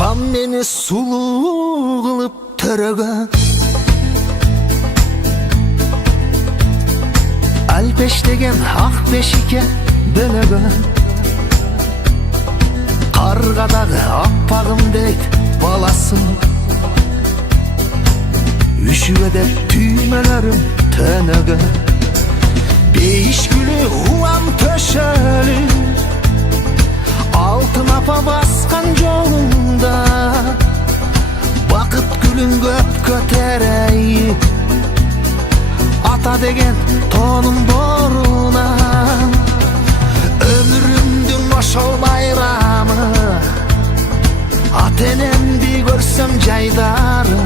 Апам мени сулуу кылып төрөгөн, Алпеш деген ак бешикке бөлөгөн. Каргадагы аппагым дейт баласын, Үшүбөдө түймөлөрүм төнөгөн. Бейиш гүлү улам төшөлү, Алтын апа баскан жолунда, Бакыт гүлүн көп көтөрөйүп, Ата деген тоонун борунан. Өмүрүмдүн ошол байрамы, Ата энемди көрсөм жайдары,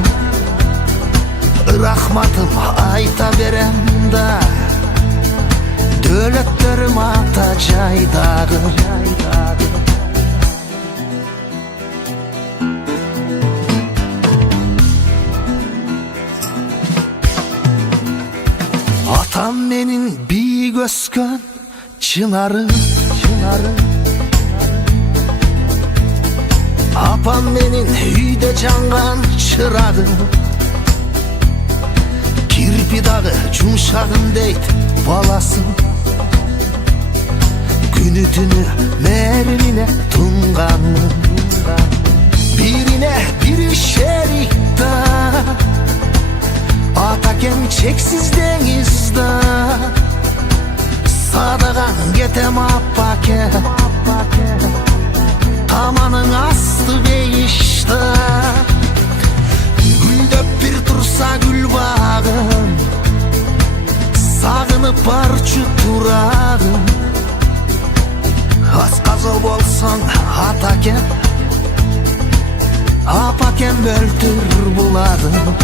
Рахматым айта берем да, дөөлөттөрүм ата жайдагы. Атам менин бийик өскөн чынарым, Апам менин үйдө жанган чырагым, Кирпи дагы жумшагым дейт баласын, Күнү түнү мээримине тунганмын. Бирине бири шерик да, Атакем чексиз деңиз да, Садаган кетем апаке, Таманын асты бейишта. Гүлдөп бир турса гүл багым, Сагынып барчу турагым. Асказы болсоң атакем, Апакем өлтүр буладым.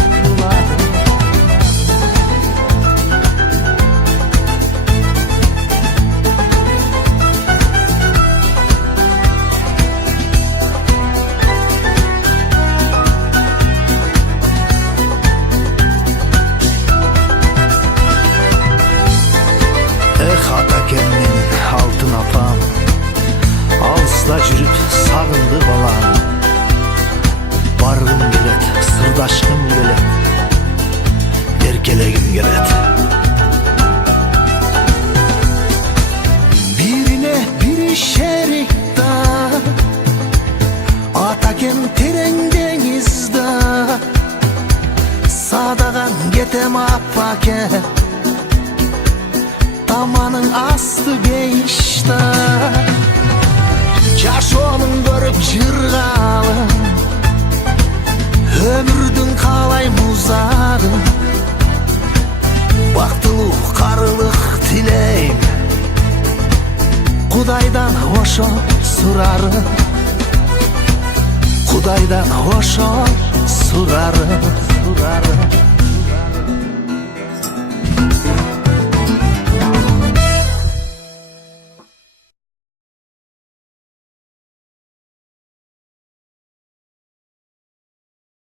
Атакем менин алтын апам, алыста жүрүп сагынды балам. Баргым келет, сырдашкым келет, эркелегим келет. Бирине бири шерик да, Атакем терең деңиз да, Садаган кетем апаке, Таманын асты бейишта. Жашоонун көрүп жыргалым, Өмүрдүн калай музагын, Бактылуу карылык тилейм, Кудайдан ошо сурарым, Кудайдан ошо сурарым.